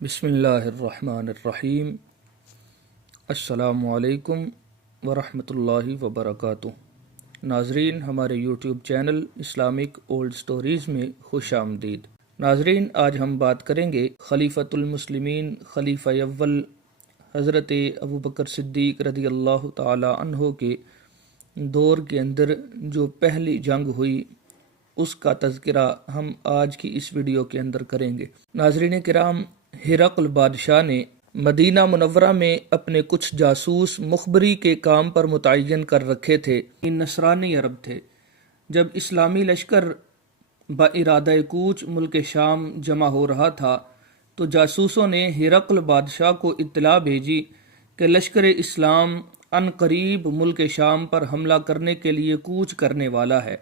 بسم اللہ الرحمن الرحیم۔ السلام علیکم ورحمۃ اللہ وبرکاتہ۔ ناظرین، ہمارے YouTube channel Islamic old stories میں خوش آمدید۔ ناظرین، آج ہم بات کریں گے خلیفۃ المسلمین خلیفہ اول حضرت ابوبکر صدیق رضی اللہ تعالی عنہ کے دور کے اندر جو پہلی جنگ ہوئی اس کا تذکرہ ہم آج کی اس ویڈیو کے اندر کریں گے۔ ناظرین کرام، ہرقل بادشاہ نے مدینہ منورہ میں اپنے کچھ جاسوس مخبری کے کام پر متعین کر رکھے تھے۔ نصرانی عرب تھے۔ جب اسلامی لشکر بارادہ کوچ ملک شام جمع ہو رہا تھا تو جاسوسوں نے ہرقل بادشاہ کو اطلاع بھیجی کہ لشکر اسلام عن قریب ملک شام پر حملہ کرنے کے لیے کوچ کرنے والا ہے۔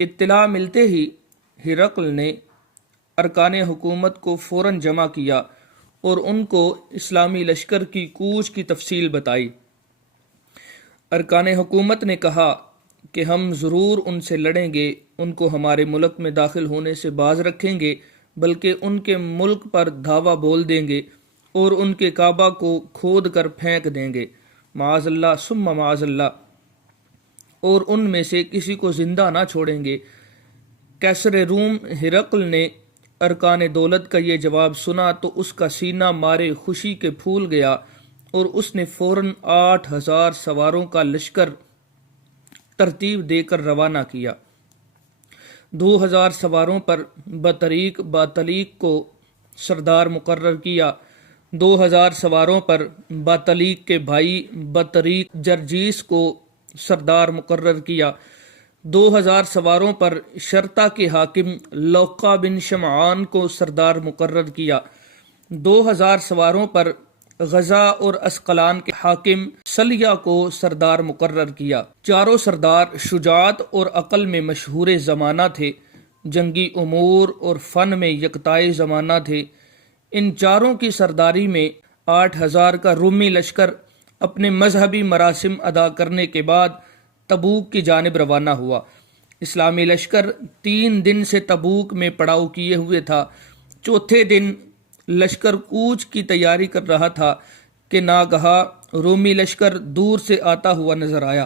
اطلاع ملتے ہی ہرقل نے ارکان حکومت کو فوراً جمع کیا اور ان کو اسلامی لشکر کی کوچ کی تفصیل بتائی۔ ارکان حکومت نے کہا کہ ہم ضرور ان سے لڑیں گے، ان کو ہمارے ملک میں داخل ہونے سے باز رکھیں گے، بلکہ ان کے ملک پر دھاوا بول دیں گے اور ان کے کعبہ کو کھود کر پھینک دیں گے، معاذ اللہ ثم معاذ اللہ، اور ان میں سے کسی کو زندہ نہ چھوڑیں گے۔ قیصر روم ہرقل نے ارکان دولت کا یہ جواب سنا تو اس کا سینہ مارے خوشی کے پھول گیا اور اس نے فوراً 8,000 سواروں کا لشکر ترتیب دے کر روانہ کیا۔ 2,000 سواروں پر بطلیق کو سردار مقرر کیا۔ 2,000 سواروں پر بطلیق کے بھائی بطریق جرجیس کو سردار مقرر کیا۔ 2,000 سواروں پر شرطہ کے حاکم لوقا بن شمعان کو سردار مقرر کیا۔ 2,000 سواروں پر غزہ اور اسقلان کے حاکم سلیہ کو سردار مقرر کیا۔ چاروں سردار شجاعت اور عقل میں مشہور زمانہ تھے، جنگی امور اور فن میں یکتائے زمانہ تھے۔ ان چاروں کی سرداری میں 8,000 کا رومی لشکر اپنے مذہبی مراسم ادا کرنے کے بعد تبوک کی جانب روانہ ہوا۔ اسلامی لشکر 3 دن سے تبوک میں پڑاؤ کیے ہوئے تھا۔ چوتھے دن لشکر کوچ کی تیاری کر رہا تھا کہ ناگہاں رومی لشکر دور سے آتا ہوا نظر آیا۔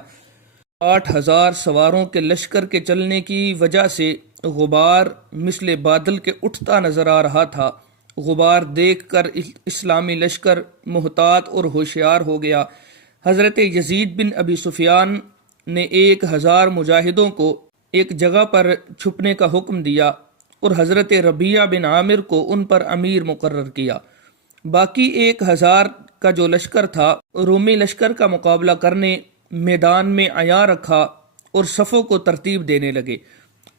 8,000 سواروں کے لشکر کے چلنے کی وجہ سے غبار مثل بادل کے اٹھتا نظر آ رہا تھا۔ غبار دیکھ کر اسلامی لشکر محتاط اور ہوشیار ہو گیا۔ حضرت یزید بن ابی سفیان نے 1,000 مجاہدوں کو ایک جگہ پر چھپنے کا حکم دیا اور حضرت ربیعہ بن عامر کو ان پر امیر مقرر کیا۔ باقی 1,000 کا جو لشکر تھا رومی لشکر کا مقابلہ کرنے میدان میں عیاں رکھا اور صفوں کو ترتیب دینے لگے۔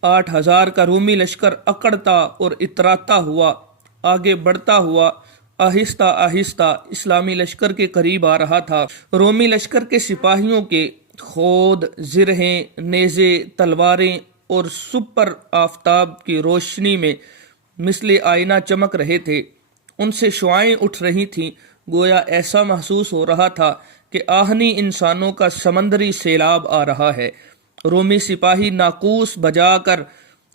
8,000 کا رومی لشکر اکڑتا اور اتراتا ہوا آگے بڑھتا ہوا آہستہ آہستہ اسلامی لشکر کے قریب آ رہا تھا۔ رومی لشکر کے سپاہیوں کے خود، زرہیں، نیزے، تلواریں اور سپر آفتاب کی روشنی میں مثل آئینہ چمک رہے تھے۔ ان سے شعاعیں اٹھ رہی تھیں، گویا ایسا محسوس ہو رہا تھا کہ آہنی انسانوں کا سمندری سیلاب آ رہا ہے۔ رومی سپاہی ناقوس بجا کر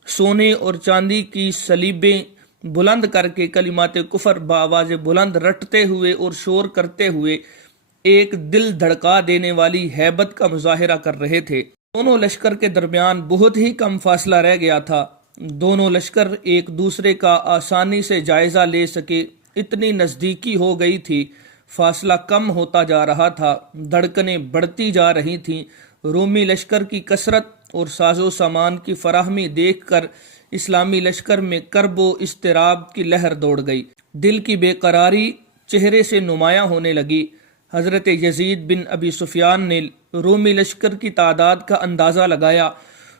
سونے اور چاندی کی صلیبیں بلند کر کے کلمات کفر بآواز بلند رٹتے ہوئے اور شور کرتے ہوئے ایک دل دھڑکا دینے والی ہیبت کا مظاہرہ کر رہے تھے۔ دونوں لشکر کے درمیان بہت ہی کم فاصلہ رہ گیا تھا۔ دونوں لشکر ایک دوسرے کا آسانی سے جائزہ لے سکے اتنی نزدیکی ہو گئی تھی۔ فاصلہ کم ہوتا جا رہا تھا، دھڑکنیں بڑھتی جا رہی تھیں۔ رومی لشکر کی کثرت اور ساز و سامان کی فراہمی دیکھ کر اسلامی لشکر میں کرب و اضطراب کی لہر دوڑ گئی۔ دل کی بے قراری چہرے سے نمایاں ہونے لگی۔ حضرت یزید بن ابی سفیان نے رومی لشکر کی تعداد کا اندازہ لگایا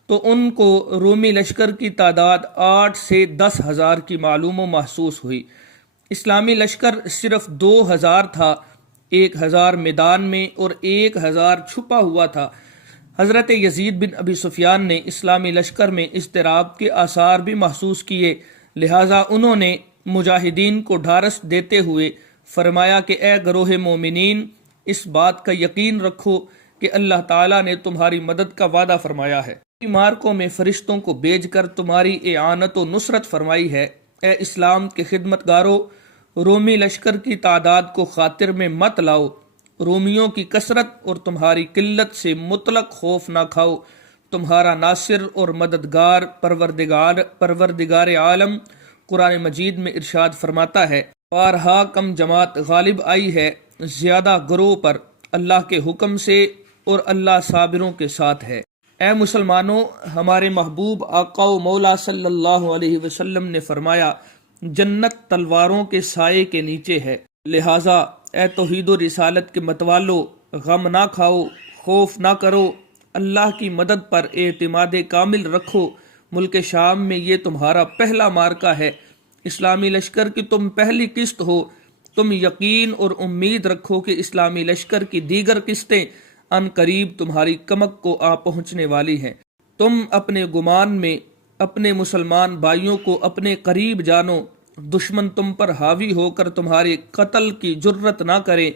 تو ان کو رومی لشکر کی تعداد 8 سے 10,000 کی معلوم و محسوس ہوئی۔ اسلامی لشکر صرف 2,000 تھا، 1,000 میدان میں اور 1,000 چھپا ہوا تھا۔ حضرت یزید بن ابی سفیان نے اسلامی لشکر میں اضطراب کے آثار بھی محسوس کیے، لہٰذا انہوں نے مجاہدین کو ڈھارس دیتے ہوئے فرمایا کہ اے گروہ مومنین، اس بات کا یقین رکھو کہ اللہ تعالیٰ نے تمہاری مدد کا وعدہ فرمایا ہے، مارکوں میں فرشتوں کو بھیج کر تمہاری اعانت و نصرت فرمائی ہے۔ اے اسلام کے خدمت گارو، رومی لشکر کی تعداد کو خاطر میں مت لاؤ، رومیوں کی کثرت اور تمہاری قلت سے مطلق خوف نہ کھاؤ۔ تمہارا ناصر اور مددگار پروردگار عالم قرآن مجید میں ارشاد فرماتا ہے، بارہا کم جماعت غالب آئی ہے زیادہ گروہ پر اللہ کے حکم سے، اور اللہ صابروں کے ساتھ ہے۔ اے مسلمانوں، ہمارے محبوب آقا و مولا صلی اللہ علیہ وسلم نے فرمایا، جنت تلواروں کے سائے کے نیچے ہے، لہٰذا اے توحید و رسالت کے متوالو، غم نہ کھاؤ، خوف نہ کرو، اللہ کی مدد پر اعتماد کامل رکھو۔ ملک شام میں یہ تمہارا پہلا معرکہ ہے، اسلامی لشکر کی تم پہلی قسط ہو۔ تم یقین اور امید رکھو کہ اسلامی لشکر کی دیگر قسطیں ان قریب تمہاری کمک کو آ پہنچنے والی ہیں۔ تم اپنے گمان میں اپنے مسلمان بھائیوں کو اپنے قریب جانو، دشمن تم پر حاوی ہو کر تمہارے قتل کی جرت نہ کرے،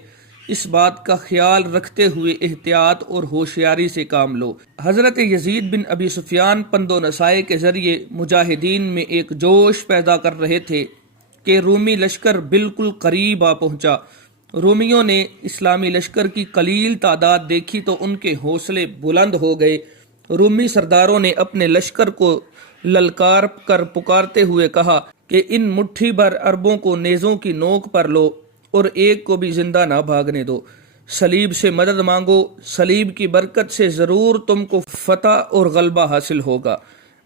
اس بات کا خیال رکھتے ہوئے احتیاط اور ہوشیاری سے کام لو۔ حضرت یزید بن ابی سفیان پند و نصائح کے ذریعے مجاہدین میں ایک جوش پیدا کر رہے تھے کہ رومی لشکر بالکل قریب آ پہنچا۔ رومیوں نے اسلامی لشکر کی قلیل تعداد دیکھی تو ان کے حوصلے بلند ہو گئے۔ رومی سرداروں نے اپنے لشکر کو للکار کر پکارتے ہوئے کہا کہ ان مٹھی بھر عربوں کو نیزوں کی نوک پر لو اور ایک کو بھی زندہ نہ بھاگنے دو۔ صلیب سے مدد مانگو، صلیب کی برکت سے ضرور تم کو فتح اور غلبہ حاصل ہوگا۔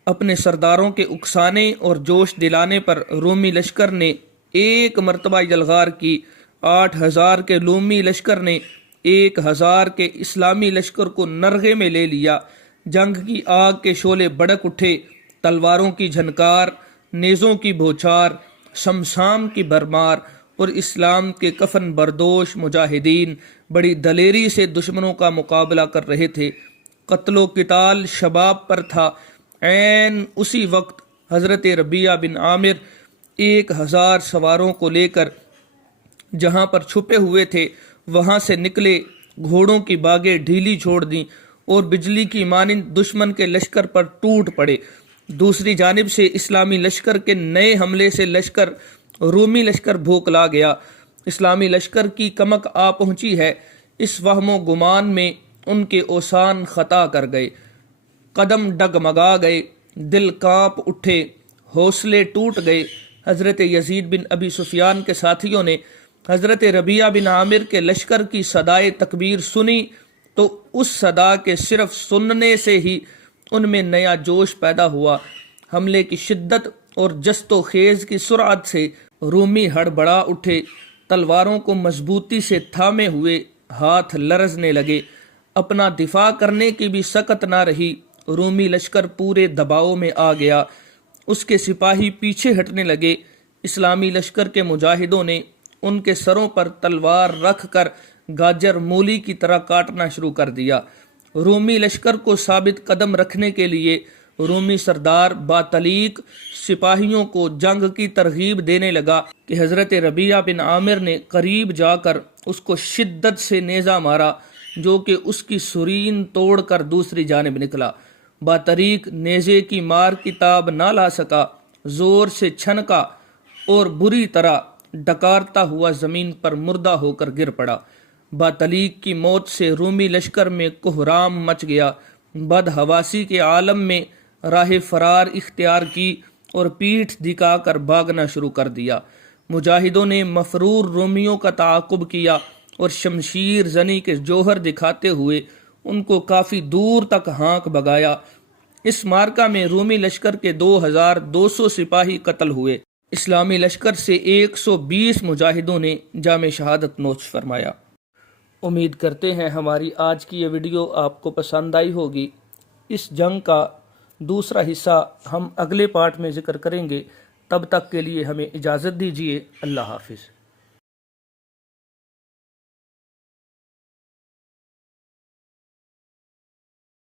اپنے سرداروں کے اکسانے اور جوش دلانے پر رومی لشکر نے ایک مرتبہ یلغار کی۔ 8,000 کے رومی لشکر نے 1,000 کے اسلامی لشکر کو نرغے میں لے لیا۔ جنگ کی آگ کے شعلے بھڑک اٹھے، تلواروں کی جھنکار، نیزوں کی بوچھار، شمشام کی بھرمار، اور اسلام کے کفن بردوش مجاہدین بڑی دلیری سے دشمنوں کا مقابلہ کر رہے تھے۔ قتل و قتال شباب پر تھا۔ عین اسی وقت حضرت ربیعہ بن عامر 1,000 سواروں کو لے کر جہاں پر چھپے ہوئے تھے وہاں سے نکلے، گھوڑوں کی باگیں ڈھیلی چھوڑ دیں اور بجلی کی مانند دشمن کے لشکر پر ٹوٹ پڑے۔ دوسری جانب سے اسلامی لشکر کے نئے حملے سے رومی لشکر بھوکلا گیا۔ اسلامی لشکر کی کمک آ پہنچی ہے، اس وہم و گمان میں ان کے اوسان خطا کر گئے، قدم ڈگمگا گئے، دل کانپ اٹھے، حوصلے ٹوٹ گئے۔ حضرت یزید بن ابی سفیان کے ساتھیوں نے حضرت ربیعہ بن عامر کے لشکر کی صدائے تکبیر سنی تو اس صدا کے صرف سننے سے ہی ان میں نیا جوش پیدا ہوا۔ حملے کی شدت اور جست و خیز کی سرعت سے رومی ہڑبڑا اٹھے، تلواروں کو مضبوطی سے تھامے ہوئے ہاتھ لرزنے لگے۔ اپنا دفاع کرنے کی بھی سکت نہ رہی، رومی لشکر پورے دباؤ میں آ گیا، اس کے سپاہی پیچھے ہٹنے لگے۔ اسلامی لشکر کے مجاہدوں نے ان کے سروں پر تلوار رکھ کر گاجر مولی کی طرح کاٹنا شروع کر دیا۔ رومی لشکر کو ثابت قدم رکھنے کے لیے رومی سردار باتلیق سپاہیوں کو جنگ کی ترغیب دینے لگا کہ حضرت ربیعہ بن عامر نے قریب جا کر اس کو شدت سے نیزہ مارا، جو کہ اس کی سرین توڑ کر دوسری جانب نکلا۔ باتلیق نیزے کی مار کی تاب نہ لا سکا، زور سے چھنکا اور بری طرح ڈکارتا ہوا زمین پر مردہ ہو کر گر پڑا۔ باتلیق کی موت سے رومی لشکر میں کوہرام مچ گیا، بدحواسی کے عالم میں راہ فرار اختیار کی اور پیٹھ دکھا کر بھاگنا شروع کر دیا۔ مجاہدوں نے مفرور رومیوں کا تعاقب کیا اور شمشیر زنی کے جوہر دکھاتے ہوئے ان کو کافی دور تک ہانک بگایا۔ اس مارکہ میں رومی لشکر کے 2,200 سپاہی قتل ہوئے۔ اسلامی لشکر سے 120 مجاہدوں نے جام شہادت نوش فرمایا۔ امید کرتے ہیں ہماری آج کی یہ ویڈیو آپ کو پسند آئی ہوگی۔ اس جنگ کا دوسرا حصہ ہم اگلے پارٹ میں ذکر کریں گے۔ تب تک کے لیے ہمیں اجازت دیجیے۔ اللہ حافظ۔